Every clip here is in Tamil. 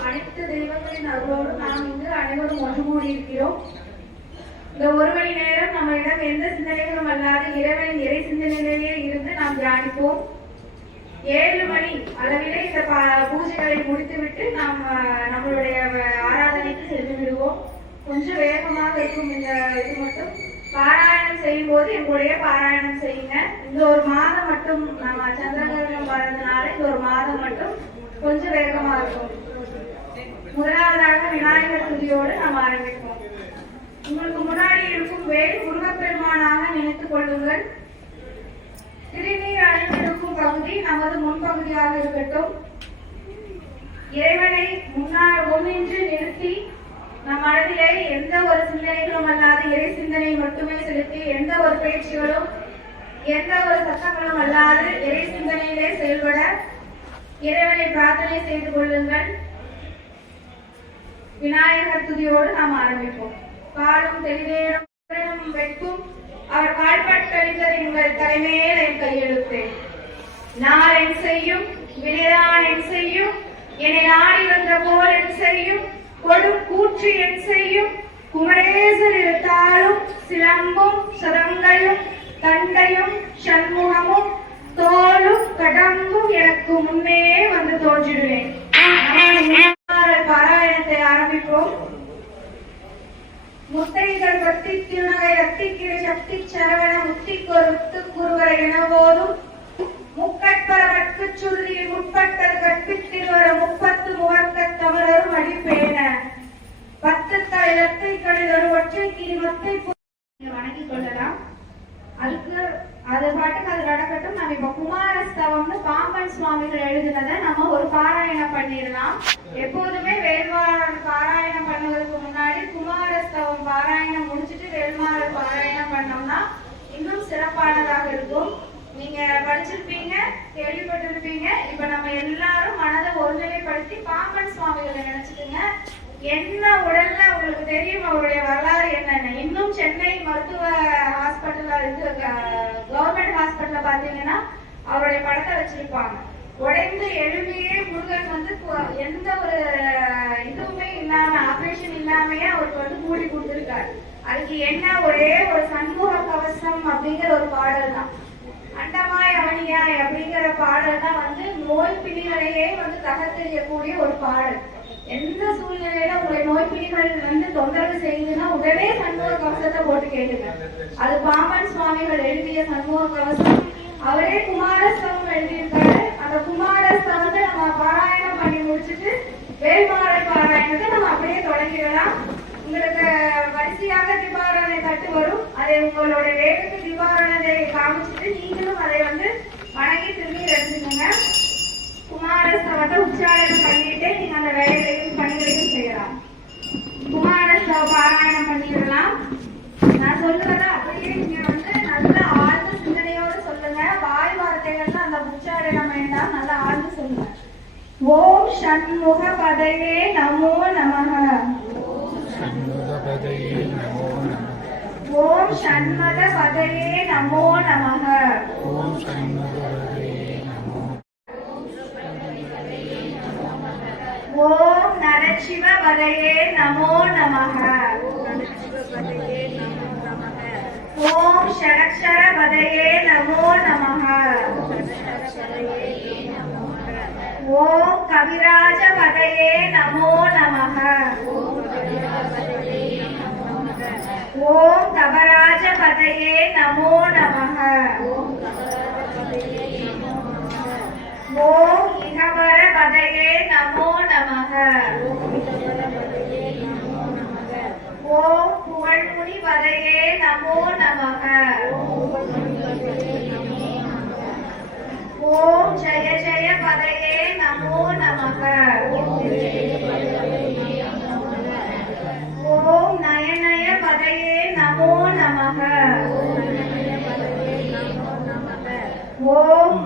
அனைத்து தெய்வங்களின் அருளோடும் நாம் இங்கு அனைவரும் ஒன்று கூடியிருக்கிறோம். இந்த ஒரு மணி நேரம் நம்மளிடம் எந்த சிந்தனைகளும் அல்லாத இறைவன் இறை சிந்தனையிலேயே இருந்து நாம் தியானிப்போம். ஏழு மணி அளவிலே இந்த பூஜைகளை முடித்துவிட்டு நாம் நம்மளுடைய ஆராதனைக்கு சென்று விடுவோம். கொஞ்சம் வேகமாக இருக்கும் இந்த இது மட்டும். பாராயணம் செய்யும் போது எங்களுடைய பாராயணம் செய்யுங்க. இந்த ஒரு மாதம் மட்டும் நம்ம சந்திரகிரகணம் வர்றதுனால இந்த ஒரு மாதம் மட்டும் கொஞ்சம் வேகமா இருக்கும். முதலாவதாக விநாயகர் துதியோடு நாம் ஆரம்பிப்போம். உங்களுக்கு முன்னாடி இருக்கும் வேல் முருகப்பெருமானாக நினைத்துக் கொள்ளுங்கள். திருநீர் அணிந்திருக்கும் பகுதி நமது முன்பகுதியாக இருக்கட்டும். இறைவனை முன்னால் முன்னின்று நிறுத்தி நம் மனதிலே எந்த ஒரு சிந்தனைகளும் அல்லாத இறை சிந்தனை மட்டுமே செலுத்தி எந்த ஒரு பேச்சுகளும் எந்த ஒரு சத்தங்களும் அல்லாது இறை சிந்தனையிலே செயல்பட இறைவனை பிரார்த்தனை செய்து கொள்ளுங்கள். விநாயகர் துதியோடு நாம் ஆரம்பிப்போம். பாடும் தெளிவேறும் வைக்கும். அவர் பாழ்பட்டழிந்தது எங்கள் தலைமையில் என் கையெழுத்தேன். நான் என் செய்யும் வினைதான் என் செய்யும். என்னை நாடி வந்த போல் என் செய்யும். கொடும் கூற்று என் செய்யும். குமரேசர் இருத்தாலும் சிலம்பும் சதங்கையும் தண்டையும் சண்முகமும் தோலும் கடம்பும் எனக்கு முன்னே வந்து தோன்றிடுவேன். பாராயணத்தை ஆரம்பிப்போம். முத்தைகள் பற்றி திருநகை அத்திக்கிற சக்தி சரவண முத்தி கொருத்து குருவரை எனவோதும். முக்கட்பரவற்கு சுருதி முற்பட்டது கற்பித்திருவர முப்பத்து முகக்கத் தமரரும் அடிப்பேன. பத்து தைலத்தை கழிதொரு ஒற்றை கிரிமத்தை வணங்கிக் கொள்ளலாம். அதுக்கு அது பாட்டுக்கு அது நடக்கட்டும். நம்ம இப்ப குமாரஸ்தவம்னு பாம்பன் சுவாமிகள் எழுதினதை நம்ம ஒரு பாராயணம் பண்ணிடலாம். எப்போதுமே வேல்வாளர் பாராயணம் பண்ணுவதற்கு முன்னாடி குமாரஸ்தவம் பாராயணம் முடிச்சிட்டு வேல்மாறல் பாராயணம் பண்ணோம்னா இன்னும் சிறப்பானதாக இருக்கும். நீங்க படிச்சிருப்பீங்க கேள்விப்பட்டிருப்பீங்க. இப்ப நம்ம எல்லாரும் மனதை ஒருநிலைப்படுத்தி பாம்பன் சுவாமிகளை நினைச்சுக்குங்க. என்ன உடல்ல உங்களுக்கு தெரியும் அவருடைய வரலாறு என்னென்ன? இன்னும் சென்னை மருத்துவ ஹாஸ்பிட்டல்ல இது கவர்மெண்ட் ஹாஸ்பிட்டல்ல பாத்தீங்கன்னா அவருடைய படத்தை வச்சிருப்பாங்க. உடைந்து எழுதியே முருகன் வந்து எந்த ஒரு இதுவுமே இல்லாம ஆபரேஷன் இல்லாமயே அவருக்கு வந்து கூடி கொடுத்துருக்காரு. அதுக்கு என்ன ஒரே ஒரு சண்முக கவசம் அப்படிங்கிற ஒரு பாடல் தான். அண்டமாய் அவனியாய் அப்படிங்கிற பாடல் தான் வந்து நோய் பிணிகளையே வந்து தகர்த்தெறியக்கூடிய ஒரு பாடல். எந்த சூழ்நிலையில உங்களை நோய் பிடிகள் வந்து தொந்தரவு செய்யுதுன்னா உடனே சண்முக கவசத்தை போட்டு கேளுங்க. அது பாமன் சுவாமிகள் எழுதிய சண்முக கவசம். அவரே குமாரஸ்தவம் எழுதியிருக்காரு. அந்த குமாரஸ்தவத்தை நம்ம பாராயணம் பண்ணி முடிச்சிட்டு வேல்மாலை பாராயணத்தை நம்ம அப்படியே தொடங்கிடலாம். உங்களுக்கு வரிசையாக திபாரணை தட்டு வரும். அதை உங்களோட வேகத்து திபாரணத்தை காமிச்சிட்டு நீங்களும் அதை வந்து வணங்கி திரும்பி எடுத்துக்கோங்க. குமாரஸ்தவத்தை உச்சாரணம் பண்ணிட்டு நீங்க அந்த வேலைகளையும் பணிகளையும் செய்யலாம். குமாரஸ்தவ பாராயணம் பண்ணிடலாம். நான் சொல்லுவதை அப்படியே நீங்க வந்து நல்ல ஆழ்ந்த சிந்தனையோட சொல்லுங்க. வாய் வார்த்தைகள்ல அந்த உச்சாரணம் வேண்டாம் நல்லா ஆழ்ந்து சொல்லுங்க. ஓம் ஷண்முக பதையே நமோ நமக ஓம் ஷண்மத பதையே நமோ நமக ஓம் சண்முகபதையே ஓம் நரசிவ வரையே நமோ நமக. ஓம் ஷடக்ஷர வதையே நமோ நமக. ஓம் கவிராஜ வதையே நமோ நமக. ஓம் கபராஜ வதையே நமோ நமக.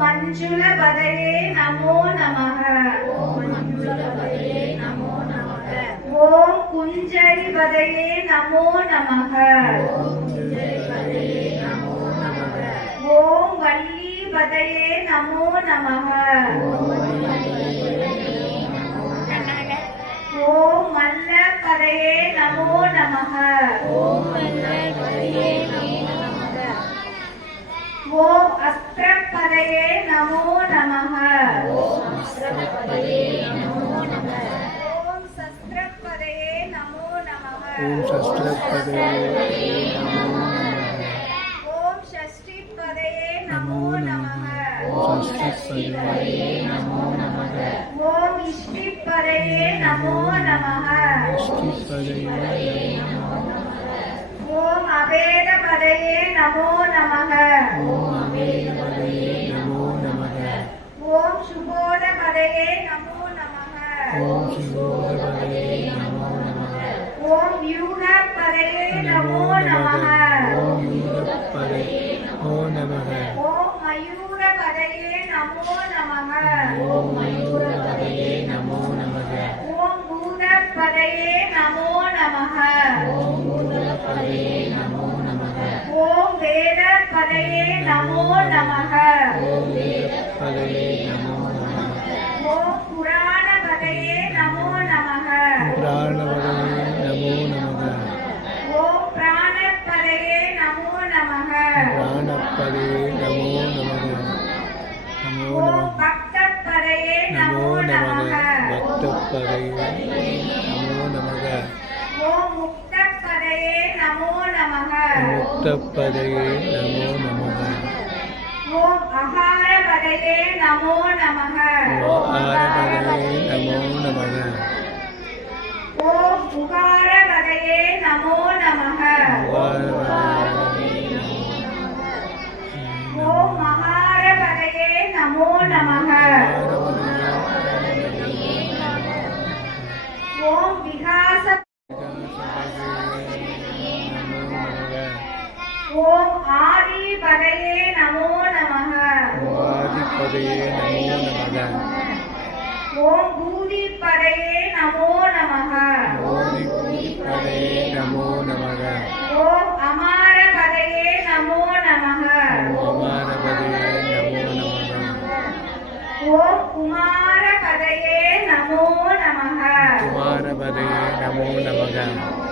மஞ்சுள பதையே நமோ நமக. ஓம் குஞ்சரி பதையே நமோ நமக. ஓம் வள்ளி பதையே நமோ நமக. ஓம் ஷஷ்டி பதையே நமோ நமக. ஓம் இஷ்டி பதையே நமோ நமக. ஓம் அவேத பதையே நமோ நமக. ஓம் அவேதபதே நமோ நமக. ஓம் சுபோத பதையே நமோ நமக. ஓம் சிவோதபதே நமோ நமக. ஓம் யூக பதையே நமோ நமக. ஓம் யூரப்பதே நமோ நமக ஓம் மயூர பதையே நமோ நமக. ஓம் மயூரபதே நமோ நமக. ஓம் பூத பதையே நமோ நமக. ஓம் பூதபதே நமோ நமக. ஓம் வேத பதையே நமோ நமக. ஓம் வேதபதே நமோ முக்தப்பதே நமோ நமக. ஓம் அகார பதையே நமோ நமக. ஆரபதே நமோ நமக. ஓம் உகார பதையே நமோ நமக. ஓம் மகார பதையே நமோ நமக. ஓம் விகாச ஓம் ஆதி பதையே நமோ நமக. ஆதிப்பதே நமோ நமக ஓம் பூதி பதையே நமோ நமக. ஓதிப்பதே நமோ நமக. ஓம் அமார பதையே நமோ நமக. ஓமானபதே நமோ நமக. ஓம் குமார பதையே நமோ நமக. குமாரபதே நமோ நமக.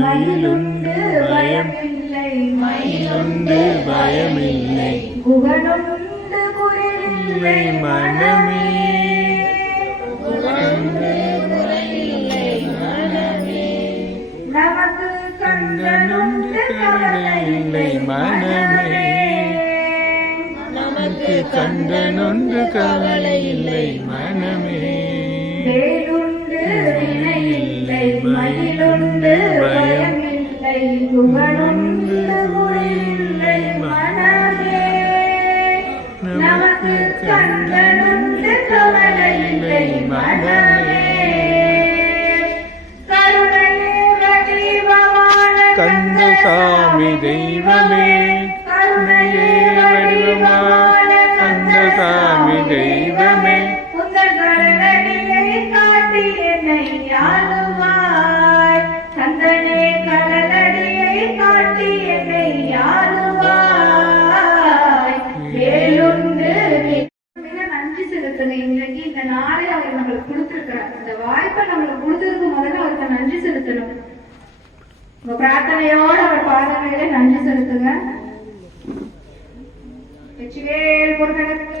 மயிலுண்டு பயமில்லை. மயிலுண்டு பயமில்லை. குகனுண்டு குறைவில்லை மனமே. நமக்கு கண்டனுண்டு கவலையில்லை மனமே. நமக்கு கண்டனொன்று கவலை இல்லை மனமே ஆளுவாய் வேலுண்டு மிக நன்றி செலுத்துங்க இன்னைக்கு இந்த நாளை அவர் நம்மளுக்கு கொடுத்திருக்கிறார் இந்த வாய்ப்பை நம்மளுக்கு கொடுத்ததுக்கு முதல்ல அவருக்கு நன்றி செலுத்தணும் உங்க பிரார்த்தனையோட அவர் பாதங்களில நன்றி செலுத்துங்க. வெற்றிவேல் வேல் முருகனுக்கு